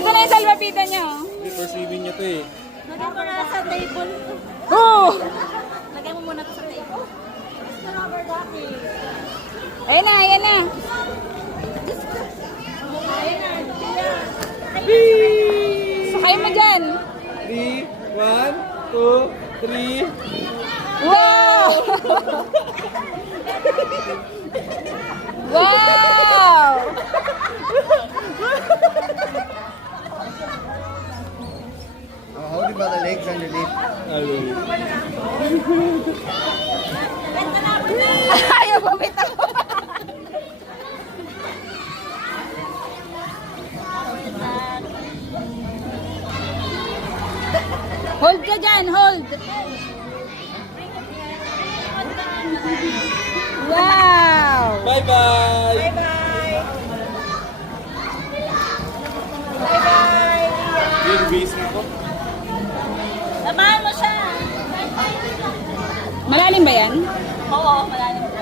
Ito na yung salvapita niya. For swimming niya to eh. Lagay mo na sa table. Oh! Lagay mo muna to sa table. Rubber ducky. Ayan na, ayan na. Sakay mo dyan. 3, 1, 2, 3. Wow! Wow! How about the legs underneath? Ayaw bumitaw. Hold ka dyan, hold. Wow! Bye-bye! Big base mo ko. Samahan mo siya. Malalim ba yan? Oo, malalim ko.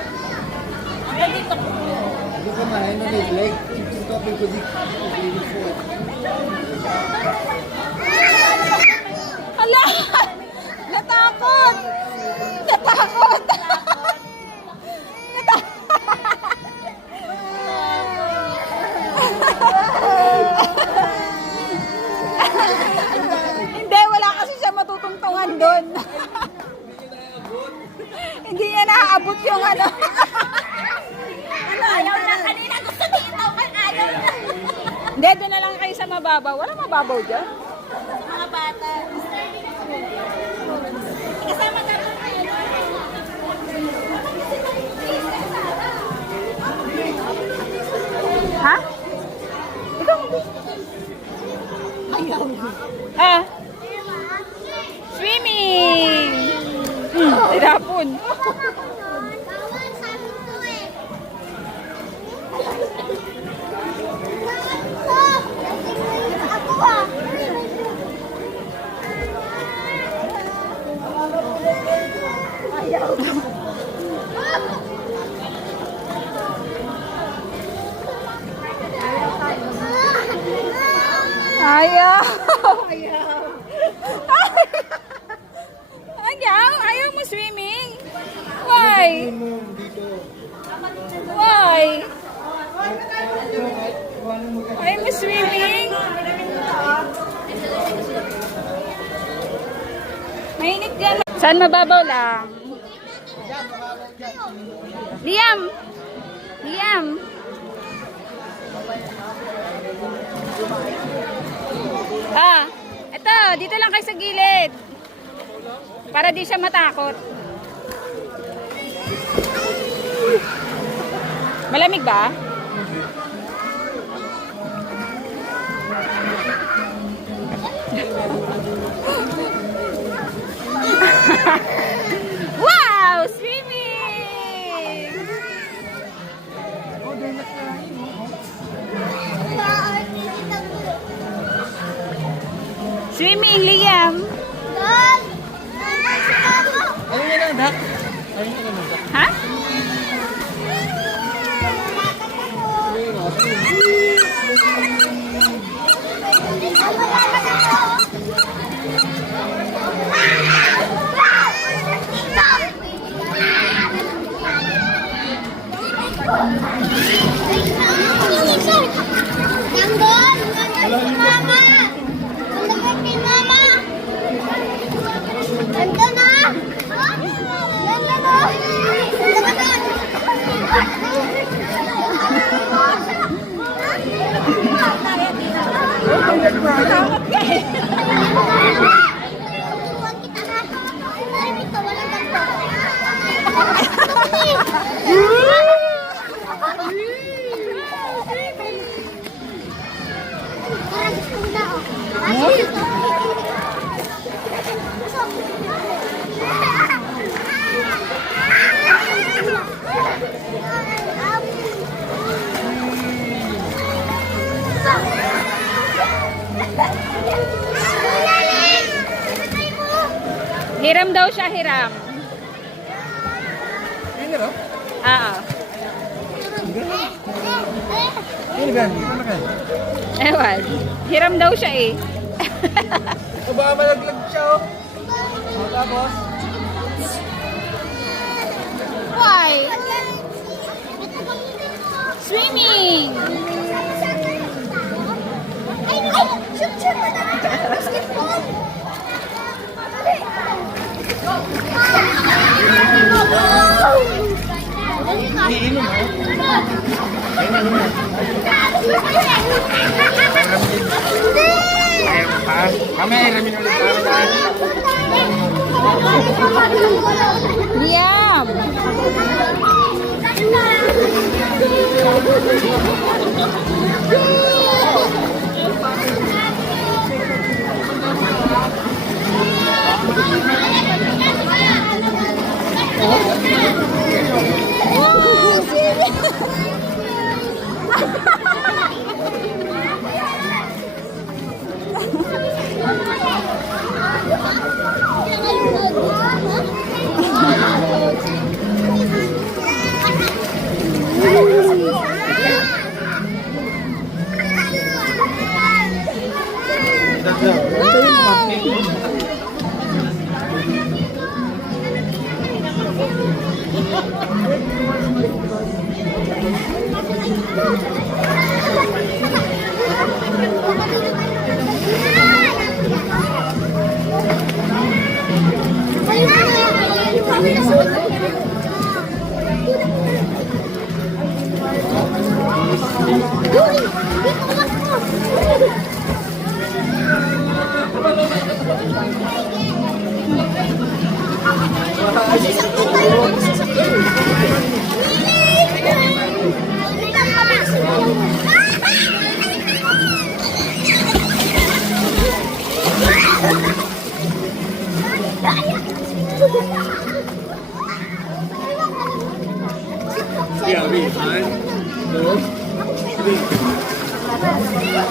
Hanggang dito. Hindi ka mahin na his leg. Keep stopping ko di. Hala! Natakot! Natakot! Hindi, wala kasi siya matutungtungan doon. Hindi niya naaabot yung ano. Ayaw na kanina. Gusto dito. Ayaw na. Hindi, doon na lang kayo sa mababaw. Wala mababaw dyan. Mga bata. Kasama ka rin kayo. Ha? Ikaw. Ayaw na. Ah. Swimming! Tinapon. Ayaw. Ayaw. Ayaw mo swimming. Why? Why? Ayaw mo swimming? Mainit yan. Saan mababaw lang? Liam! Liam! Ah, eto, dito lang kayo sa gilid. Para di siya matakot. Malamig ba? Wow! Swimming! Swimming, Liam! Ayun yan ang duck. Ayun yan ang duck. Ha? Hiram daw siya, hiram. Ayun na, no? Oo. Ano ba? Ano ka? Ewan. Hiram daw siya eh. O baka malaglag siya oh. O tapos? Why? Swimming! Ay, shoot, shoot! Basketball! Iinom mo? Ayaw mo pa? Mamaya iramin ulit para Liam!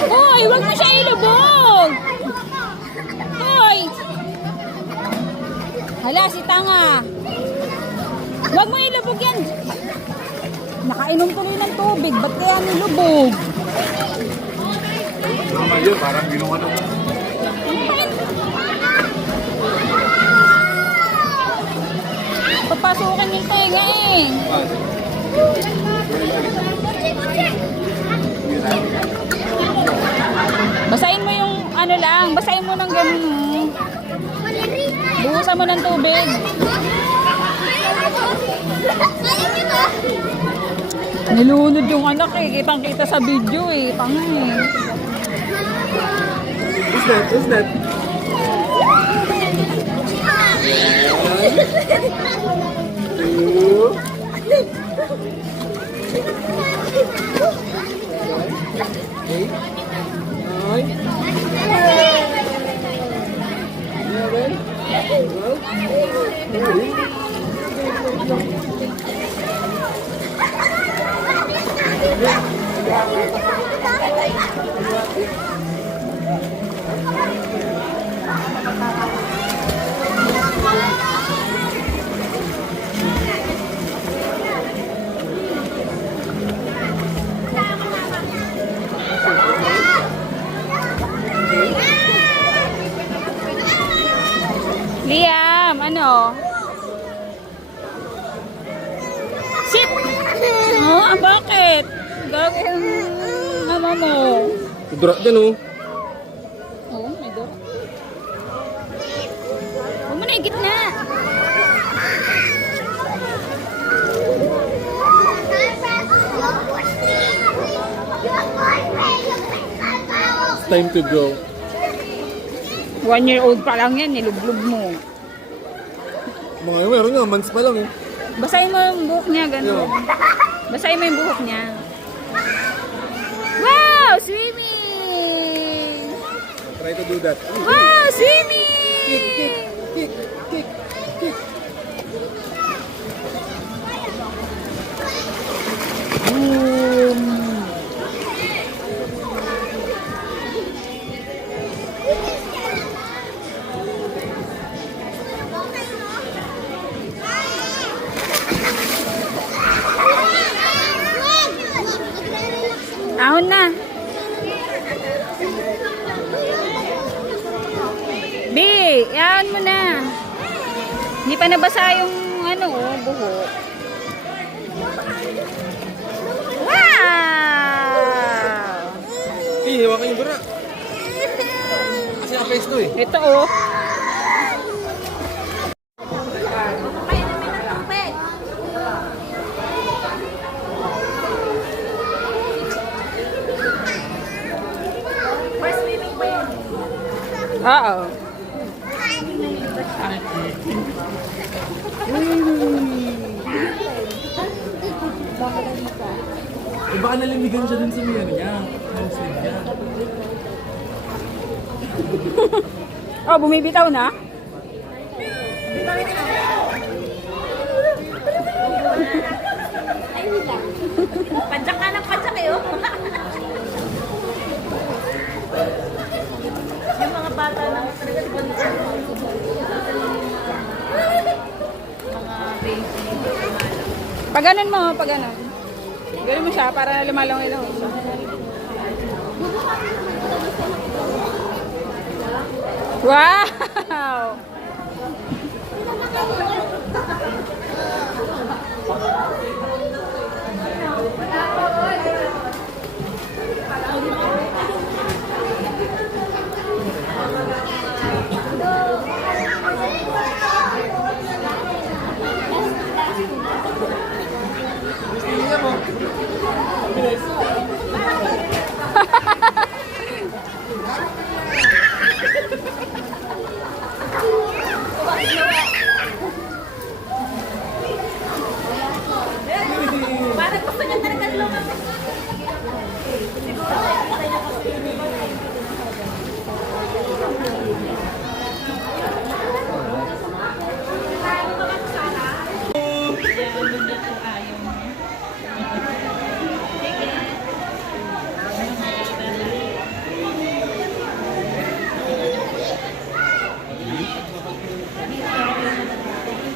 Hoy, wag mo siya ilubog! Hoy! Hala, si Tanga. Wag mo ilubog yan. Nakainom tuloy ng tubig. Ba't kaya nilubog? Naman yun, parang ginawa na mo. Papasukin yung tenga eh. Basahin mo yung ano lang. Basahin mo ng ganun. Oh. Buhusan mo ng tubig. Nilunod yung anak eh. Kitang-kita sa video eh. Tanga eh. Who's that? Who's that? Liam, ano? Sit! Oh, bakit? Gagawin mama mo. Dura dyan oh. Oh, may door. Huwag mo na higit na. It's time to go. 1-year-old pa lang yan, nilublog mo. Mga meron nga, months pa lang eh. Basahin mo yung buhok niya, gano'n. Basahin mo yung buhok niya. Wow! Swimming! Try to do that. Wow! Swimming! Kick, kick, kick, kick, kick. Wag! Ahon yan mo na. Hindi pa nabasa yung ano, buhok. Wow! Hihiwa yung bura. Kasi naka-face to eh. Ito oh. Kaya namin ng tubig. First swimming pa yun. Oo. Eh baka nalimigan siya dun sa mga ano niya. House niya. Oh, bumibitaw na? Ay, hindi lang. Padyak ka ng padyak eh, oh. Yung mga bata lang talaga di ba nila? Mga baby. Pag ganun mo, pag ganun. Ganun mo siya para lumalong-ilong siya. Wow! Tingnan mo. Bilis. Parang gusto niya talaga lumabas.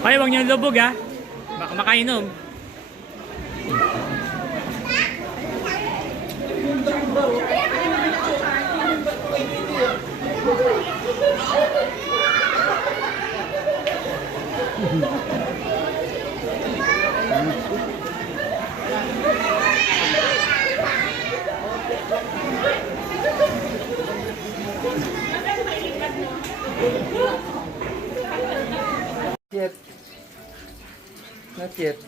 Ay, huwag niyong lubog ha. Baka makainom. Yet. Not yet.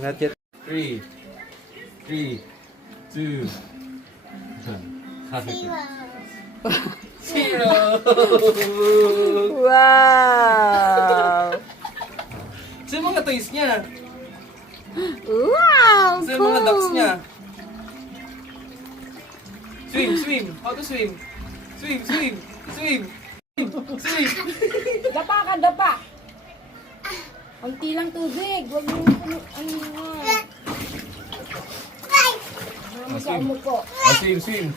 Not yet. 3, 2, 0. Wow! Sa yung mga toys niya. Wow! Sa yung mga ducks niya. Swim, swim. How to swim? Swim, swim, swim. Swim. Dapa ka, dapa! Kunti lang tubig. Huwag mo ano nga. Swim. Umupo. Swim, swim.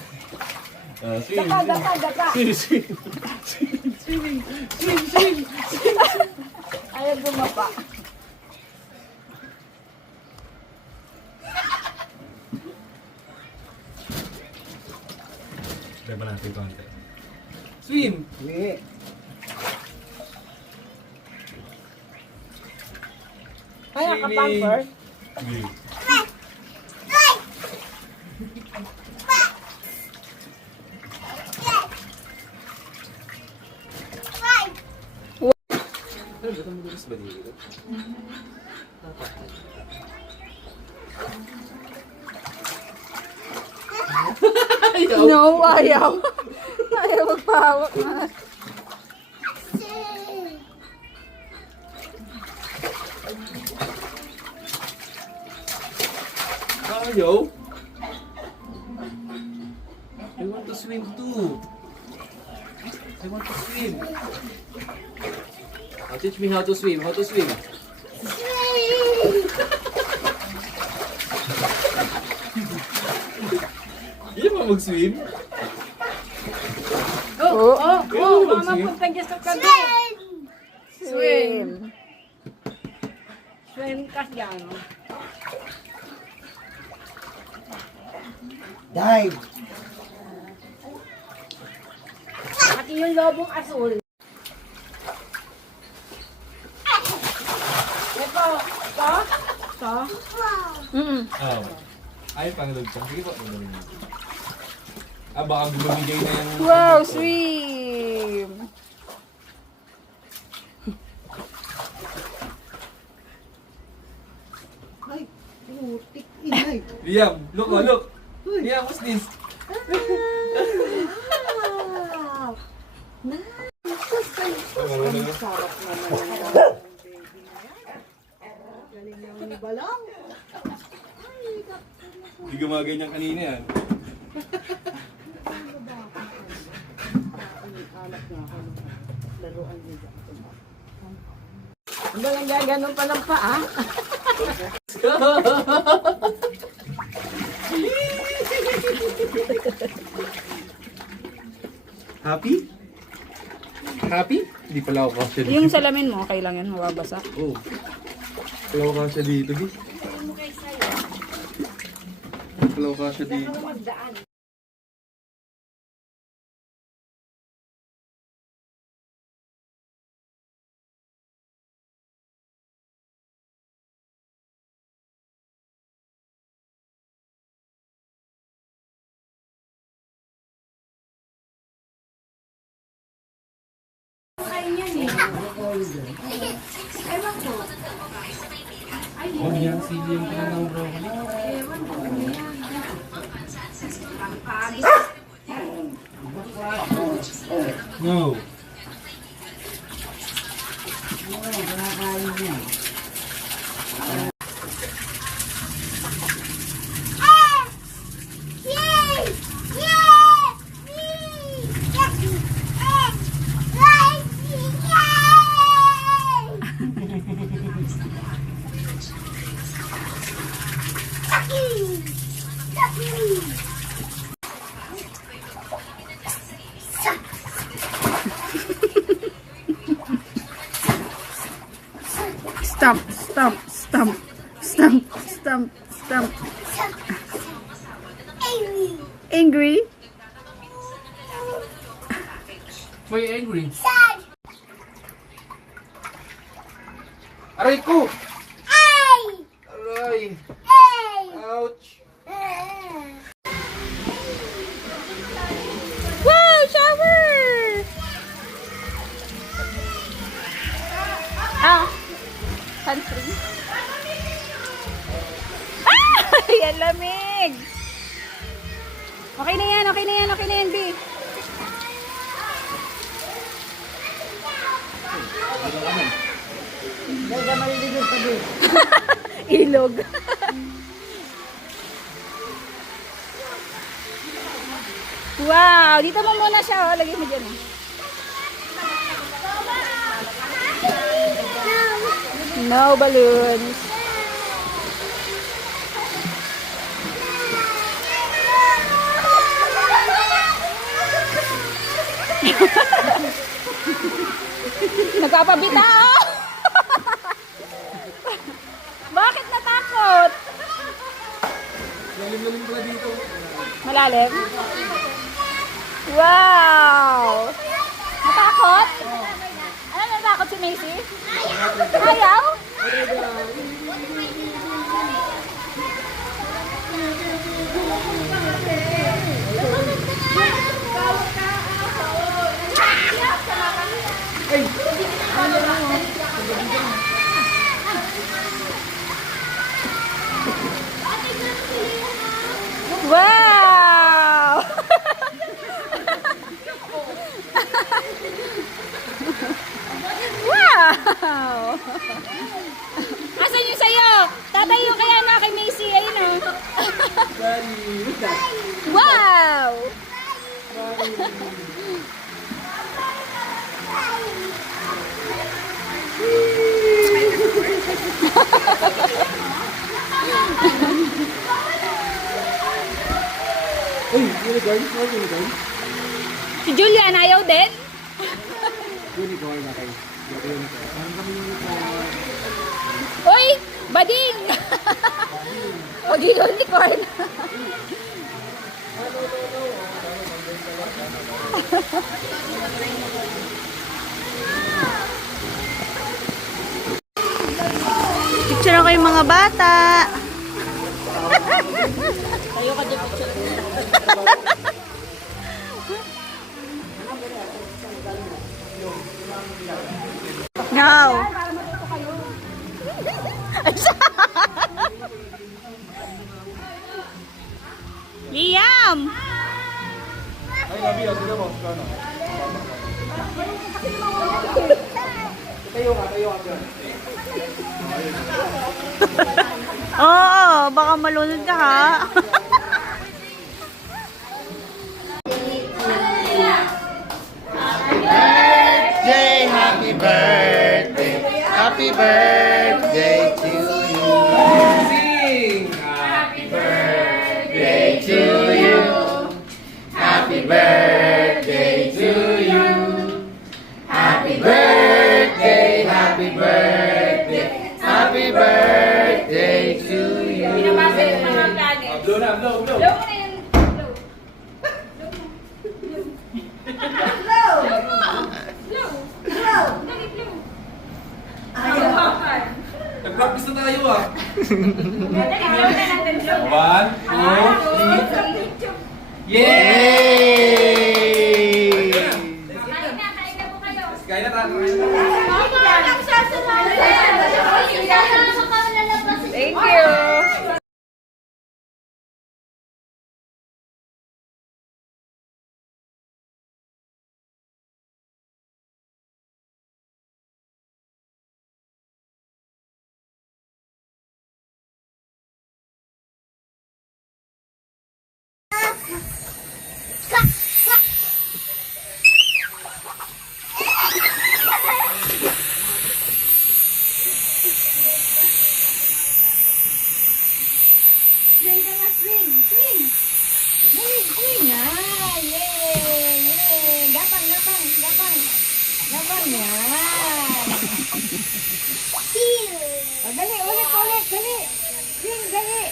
Swim. Dapa, dapa, dapa. Swim, swim. Swimming. Swim, swim. Ayaw bumapa. Diba natin konti. Swim. Uwi. Kaya ka pamper. Ito mo gusto ba dito? No, ayaw. Ayaw magpahawak na. Ayaw? I want to swim too. I want to swim. Teach me how to swim. How to swim? Hindi ba mag-swim? Mama, punta dyan sa kabi. Swim. Swim ka dyan. Dive. yung lobong asul. Ito. Ito. Ito. Oh. Ay, pangalog ka. Sige po. Baka bumigay na yung... Wow, swim! Ay, putik inay. Liam, look, oh, look. Liam, what's this? Sarap naman ng baby na yan. Galing naman ni Balang. Hindi gumaganyan kanina yan. Anak nga ako. Laruan niya. Ang mga ganun pa ng paa. Happy? Happy? Hindi pala ako kasya dito. Yung salamin mo, okay lang yan, mababasa. Oh. Pala ako kasya dito, di. Pala ako kasya dito. Oh, yan, sili yung pala ng broccoli. No. Stamp, stamp, stamp, stamp, stamp, stamp. Angry? Why angry? Aray ko! Aray! Ouch! Wow, shower! Country? Yan lamig! Okay na yan, okay na yan, okay na yan, B. Ilog. Wow, dito mo muna siya, oh. Lagay mo dyan, oh. No balloons. Nagpapabitao! Bakit natakot? Lalim-lalim pala dito. Malalim? Wow! Natakot? Ano natakot si Macy? Ayaw? Wow! Wow! Asan yung sayo? Tatayo kaya na kay Macy. Ayun o. Wow! Uy, unicorn? Ano unicorn? Si Julian, ayaw din? Unicorn na kayo. Unicorn. Parang kami unicorn. Uy! Bading! O di unicorn. Picture ko yung mga bata. Tayo ka dyan picture. Now. Liam! Oo, baka malunod ka ha. Happy birthday, happy birthday to you. Sing! Birthday to you. Happy birthday to you. Happy birthday, happy birthday, happy birthday to you. Blow na, blow, blow. Nag-practice na tayo ah. 1, 2, 3. Yay! Kaya na tayo. Thank you. Swing ka na, swing! Swing! Swing! Swing! Ah! Yay! Yay! Gapang! Gapang! Gapang! Gapang yan! Oh, dali! Ulit! Ulit! Dali! Swing! Dali!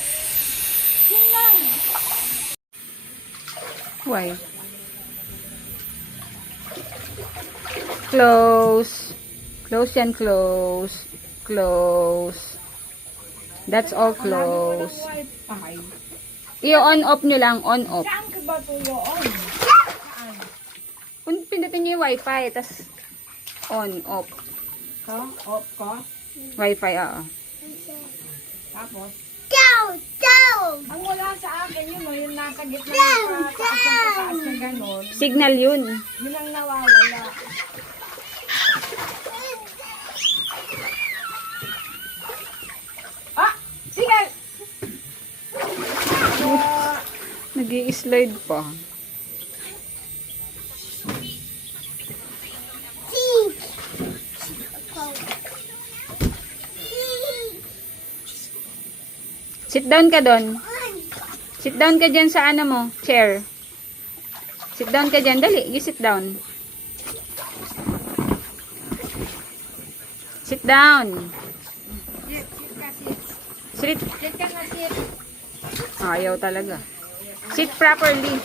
Swing lang! Why? Close. Close yan, close. Close. That's all close. I-on off nyo lang, on off. Saan ka ba ito yun? Kung pindutin nyo yung wifi, tas on, off. Ka? Off ka? Wifi, oo. Tapos? Go! Ang wala sa akin yun, yung nasa gitna ng pataas na gano'n, Signal yun. yun ang nawawala. Ah! Sige! Nag-i-slide pa. Sit down ka doon. Sit down ka dyan sa ano mo, chair. Sit down ka dyan. Dali, you sit down. Sit down. Sit. Sit ka na, sit. Ayaw talaga. Sit properly.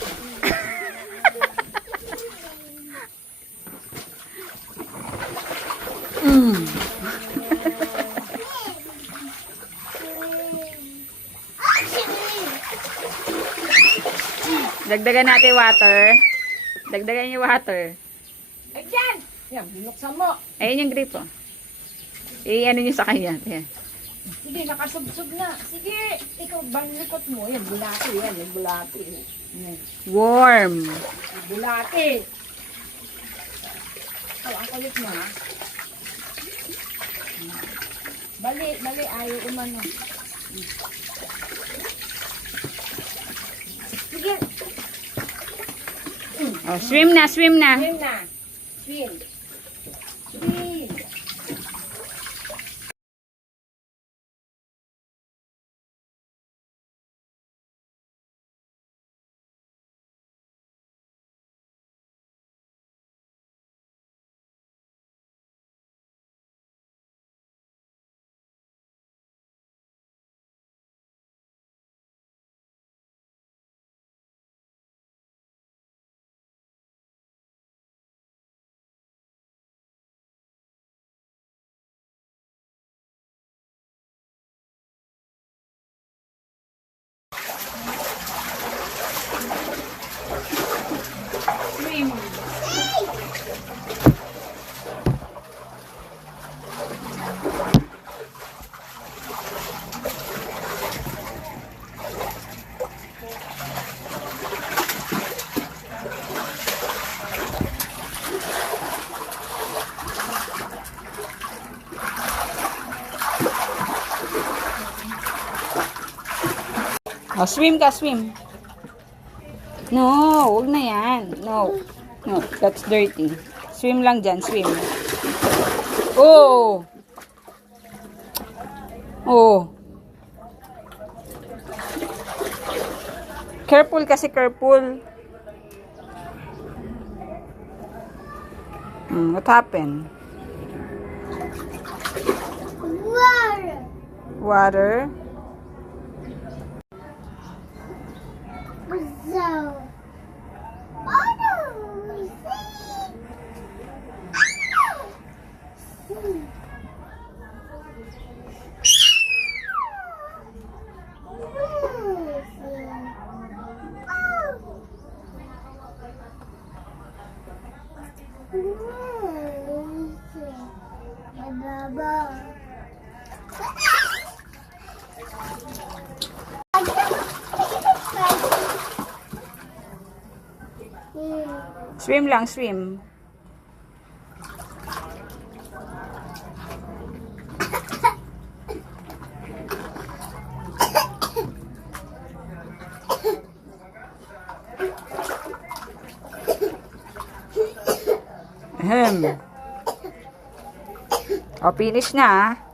Dagdagan natin water. Dagdagan yung water. Ay, dyan! Yan, binuksan mo. Ayun yung grip, oh. I-ano nyo sa kanya. Ayan. Sige, nakasubsob na. Sige, ikaw, balikot mo. Yan, bulati yan. Yung bulati. Yan, Warm. yung bulati. Oh, ang kulit mo, ha? Bali, bali, ayaw umano. Sige, Oh, swim na, swim na. swim na. Swim. Swim. Oh, swim ka, swim. No, huwag na yan. No. No, that's dirty. Swim lang dyan, swim. Oh! Oh. Careful kasi, careful. What happened? Water. Swim lang, swim. Ahem. O, finish na, ah.